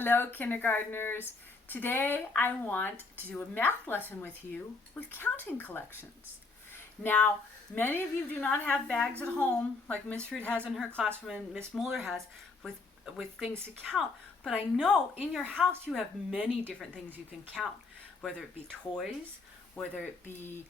Hello, kindergartners. Today I want to do a math lesson with you with counting collections. Now, many of you do not have bags at home like Miss Root has in her classroom and Miss Mueller has with things to count, but I know in your house you have many different things you can count, whether it be toys, whether it be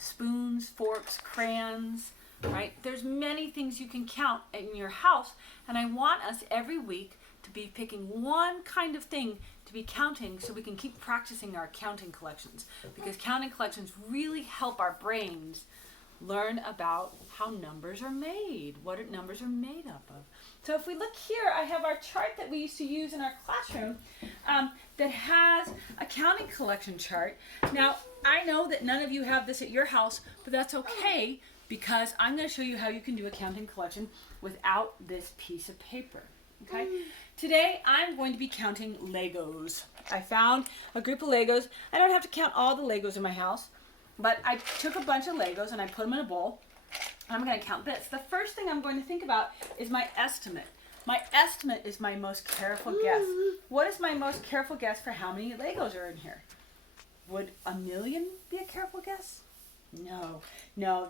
spoons, forks, crayons, right? There's many things you can count in your house, and I want us every week to be picking one kind of thing to be counting so we can keep practicing our counting collections, because counting collections really help our brains learn about how numbers are made, what numbers are made up of. So if we look here, I have our chart that we used to use in our classroom that has a counting collection chart. Now, I know that none of you have this at your house, but that's okay, because I'm going to show you how you can do a counting collection without this piece of paper. Okay? Today I'm going to be counting Legos. I found a group of Legos. I don't have to count all the Legos in my house, but I took a bunch of Legos and I put them in a bowl. I'm going to count this. The first thing I'm going to think about is my estimate. My estimate is my most careful guess. What is my most careful guess for how many Legos are in here? Would 1,000,000 be a careful guess? No,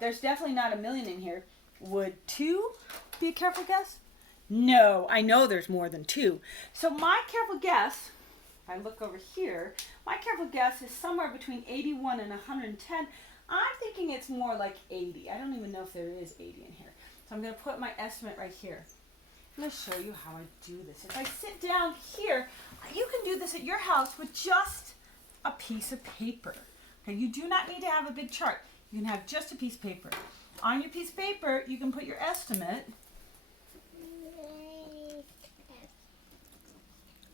there's definitely not 1,000,000 in here. Would 2 be a careful guess? No, I know there's more than 2. So my careful guess, if I look over here, my careful guess is somewhere between 81 and 110. I'm thinking it's more like 80. I don't even know if there is 80 in here. So I'm going to put my estimate right here. I'm going to show you how I do this. If I sit down here, you can do this at your house with just a piece of paper. Okay, you do not need to have a big chart. You can have just a piece of paper. On your piece of paper, you can put your estimate.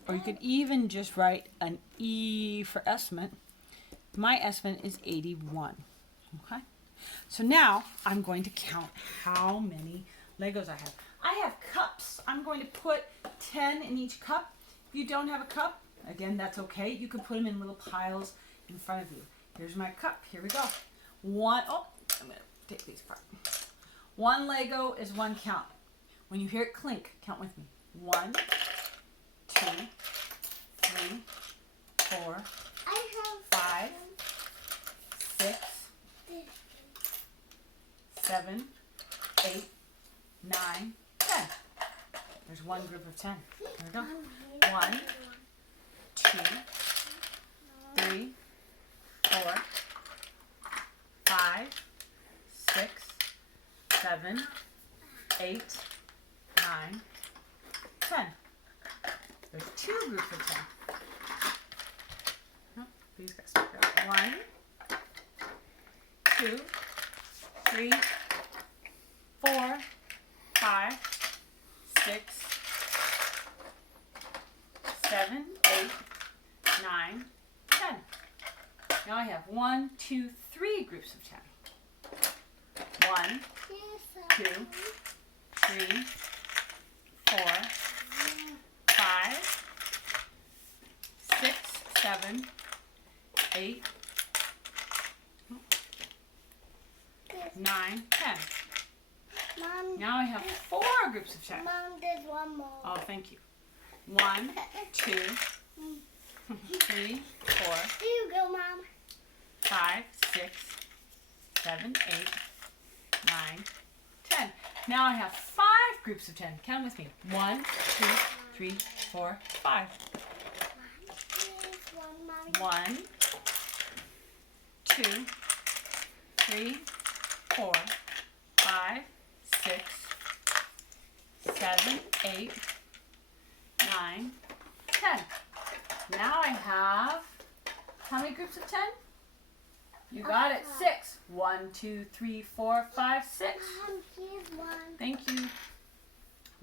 Or you could even just write an E for estimate. My estimate is 81. Okay? So now I'm going to count how many Legos I have. I have cups. I'm going to put 10 in each cup. If you don't have a cup, again, that's okay. You can put them in little piles in front of you. Here's my cup. Here we go. I'm going to take these apart. 1 Lego is 1 count. When you hear it clink, count with me. 1, 2, 3, 4, 5, 6, 7, 8, 9, 10. There's one group of 10. Here we go. 1, 2, 3, 4, 5, 6, 7, 8, 9, 10. There's 2 groups of 10. Oh, these guys. 1, 2, 3, 4, 5, 6, 7, 8, 9, 10. Now I have 1, 2, 3 groups of 10. 1, 2, 3, 4, 5, 6, 7, 8, 9, 10. Mom, Now I have 4 groups of 10. Mom, there's one more. Oh, thank you. 1, 2, 3, 4, Here you go, Mom. 5, 6, 7, 8, 9, 10. Now I have 5 groups of 10. Count with me. 1, 2, 3, 4, 5. 1, 2, 3, 4, 5, 6, 7, 8, 9, 10. Now I have, how many groups of 10? You got it, 6. 1, 2, 3, 4, 5, 6. Mom, here's one. Thank you.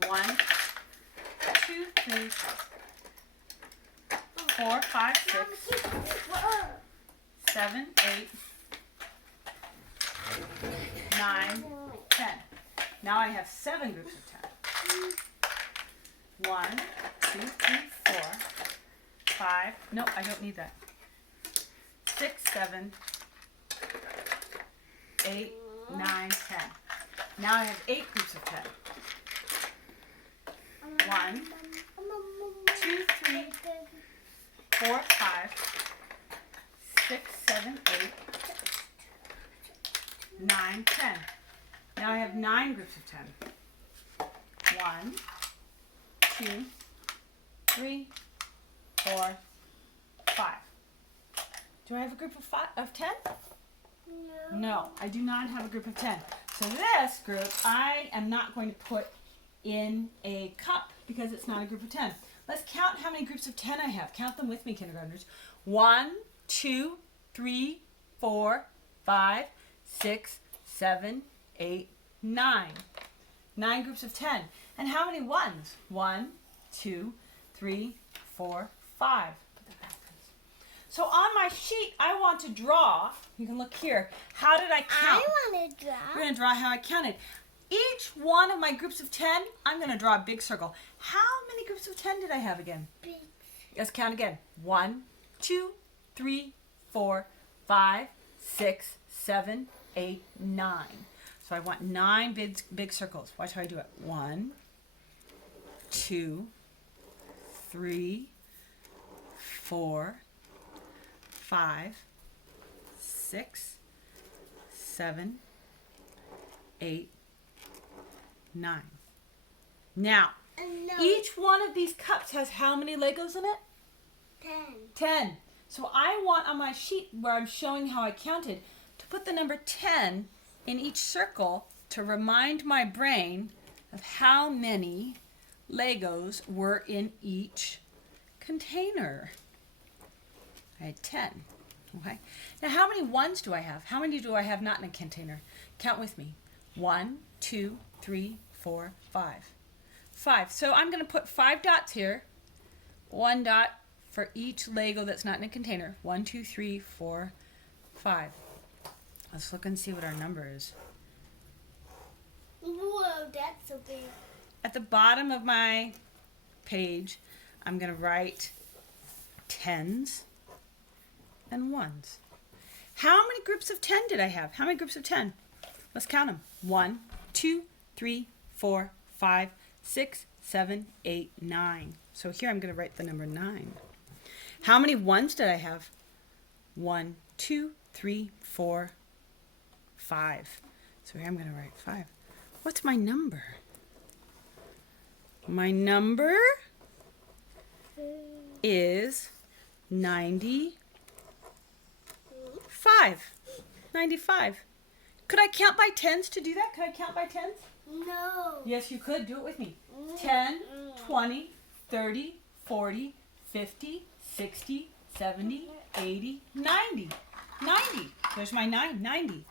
1, 2, 3, 4, 5, 6, 7, 8, 9, 10. Now I have 7 groups of 10. 1, 2, 3, 4, 5. No, I don't need that. 6, 7, 8, 9, 10. Now I have 8 groups of 10. 1, 2, 3, 4, 5, 6, 7, 8, 9, 10. Now I have 9 groups of 10. 1, 2, 3, 4, 5. Do I have a group of 10? No. No, I do not have a group of 10. So this group I am not going to put in a cup because it's not a group of 10. Let's count how many groups of 10 I have. Count them with me, kindergartners. 1, 2, 3, 4, 5, 6, 7, 8, 9. 9 groups of 10. And how many ones? 1, 2, 3, 4, 5. Put that back, please. So on my sheet, I want to draw. You can look here. How did I count? I want to We're draw. going to draw how I counted. Each one of my groups of 10, I'm going to draw a big circle. How many groups of 10 did I have again? Big. Let's count again. 1, 2, 3, 4, 5, 6, 7, 8, 9. So I want 9 big circles. Watch how I do it. 1, 2, 3, 4, 5, 6, 7, 8, 9. Now, No. each one of these cups has how many Legos in it? 10. 10. So I want on my sheet where I'm showing how I counted to put the number 10 in each circle to remind my brain of how many Legos were in each container. I had 10. Okay. Now how many ones do I have? How many do I have not in a container? Count with me. 1, 2, 3, 4, 5. 5. So I'm going to put 5 dots here. 1 dot for each Lego that's not in a container. 1, 2, 3, 4, 5. Let's look and see what our number is. Whoa, that's so big. At the bottom of my page, I'm going to write 10s and 1s. How many groups of 10 did I have? How many groups of 10? Let's count them. 1, 2, 3, 4, 5, 6, 7, 8, 9. So here I'm going to write the number 9. How many 1s did I have? 1, 2, 3, 4, 5. So here I'm going to write 5. What's my number? My number is 95. 95. Could I count by 10s to do that? Could I count by 10s? No. Yes, you could. Do it with me. 10, 20, 30, 40, 50, 60, 70, 80, 90. 90. There's my 9. 90.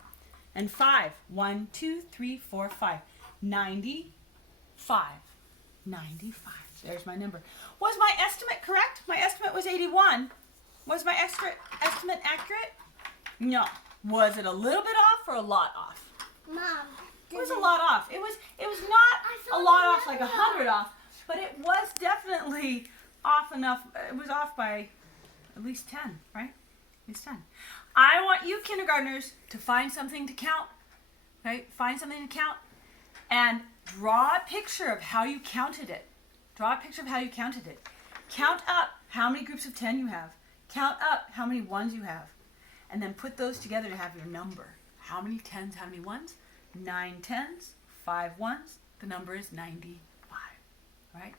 And 5. 1, 2, 3, 4, 5. 95. 95. There's my number. Was my estimate correct? My estimate was 81. Was my estimate accurate? No. Was it a little bit off or a lot off? Mom. It was a lot off. It was not a lot off, like 100 off, but it was definitely off enough. It was off by at least 10, right? At least 10. I want you kindergartners to find something to count, right? Find something to count and draw a picture of how you counted it. Draw a picture of how you counted it. Count up how many groups of 10 you have. Count up how many 1s you have. And then put those together to have your number. How many 10s, how many 1s? 9 10s, 5 1s. The number is 95. All right?